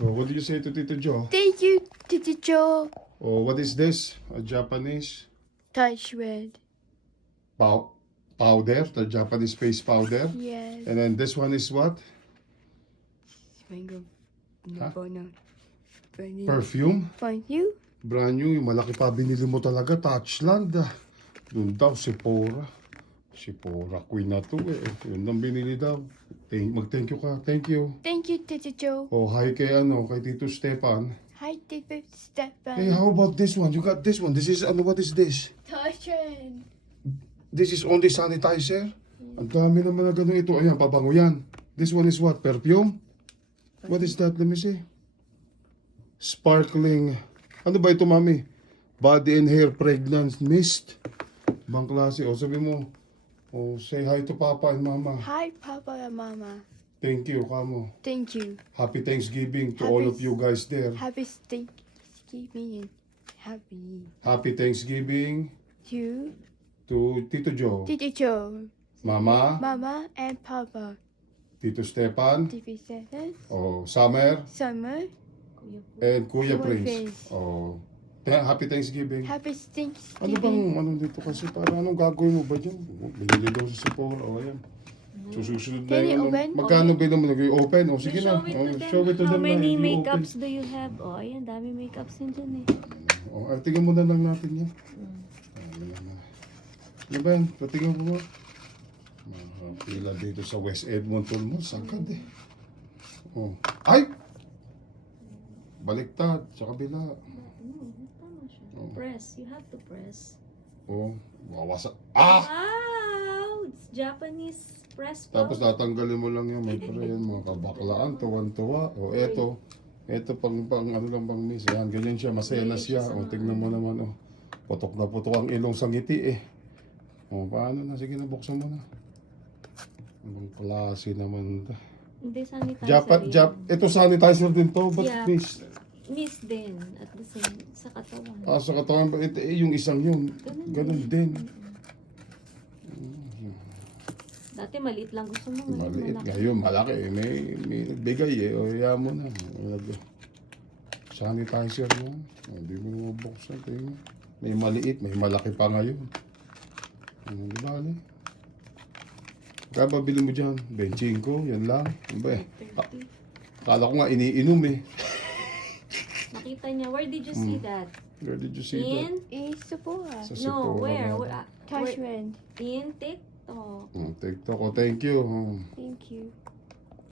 Oh, what do you say to Tito Joe? Thank you, Tito Joe. Oh, what is this? A Japanese Touch red. powder, the Japanese face powder. Yes. And then this one is what? Mango. Huh? Banana. Perfume. Thank you. Brand new, yung malaki pa binili mo talaga, Touchland. Doon daw, Sephora. Sephora, queen na to eh. Yun ang binili daw. Mag-thank you ka. Thank you. Thank you, Tito Joe. Oh, hi kay kay Tito Stefan. Hi, Tito Stefan. Hey, how about this one? You got this one. This is, what is this? Touch red. This is only sanitizer? Ang dami naman na gano'n ito. Ayan, pabango yan. This one is what? Perfume? What is that? Let me see. Sparkling. Ano ba ito, mami? Body and hair fragrance mist. Bang klase. O, sabi mo. O, say hi to Papa and Mama. Hi, Papa and Mama. Thank you, kamo. Thank you. Happy Thanksgiving to all of you guys there. Happy Thanksgiving and Happy Thanksgiving to to Tito Joe, Tito Joe, Mama, Mama and Papa. Tito Stefan, TV Seven, Summer, Summer, and Kuya Kuya Prince. Prince. Happy Thanksgiving. Happy Ano Thanksgiving. bang ano dito kasi para anong gagawin mo ba dyan? Binili daw sa Sephora. O ayan. So susunod na Can you yun. open? Magkano ba naman nag-open? O sige na. Show it to How them na. many Hindi makeups open. do you have? Oh, ayan, dami makeups din dyan eh. Tingnan mo na lang natin yan. Ano ba yan? Patingnan ko nga. Pila dito sa West Edmonton mo. Sagad eh. Oh. Ay! Baliktad. Sa kabila. No, tama siya. Press. You have to press. Oh. Wawasa. Ah! Wow! It's Japanese press Tapos powder. tatanggalin mo lang yan. May para yan. Mga kabaklaan. Tuwan-tuwa. O eto. Eto pang ano lang pang miss. Yan. Ganyan siya. Masaya na siya. O tingnan mo naman. O. Putok na putok ang ilong sa ngiti eh. O paano na? Sige na. Buksan mo na. Anong klase naman ito? Hindi, sanitizer Ito sanitizer din to. Ba't Yeah. miss? Miss din. At the same, sa katawan. Sa katawan ba? Ito yung isang yun. Ganun din. Dati maliit lang gusto mo. Ngayon Maliit. malaki. Ngayon malaki. May nagbigay eh. O hiya mo na. Sanitizer mo. Hindi mo na mabuksan. Tingnan. May maliit. May malaki pa ngayon. Di ba? Kaya ba bili mo dyan? 25. Yan lang. Ano ba eh? Kala ko nga iniinom eh. Nakita niya. Where did you see that? Where did you see that? In? Sephora. Sa No, Sephora where? na. Touch red. In TikTok. TikTok. Oh, thank you. Thank you.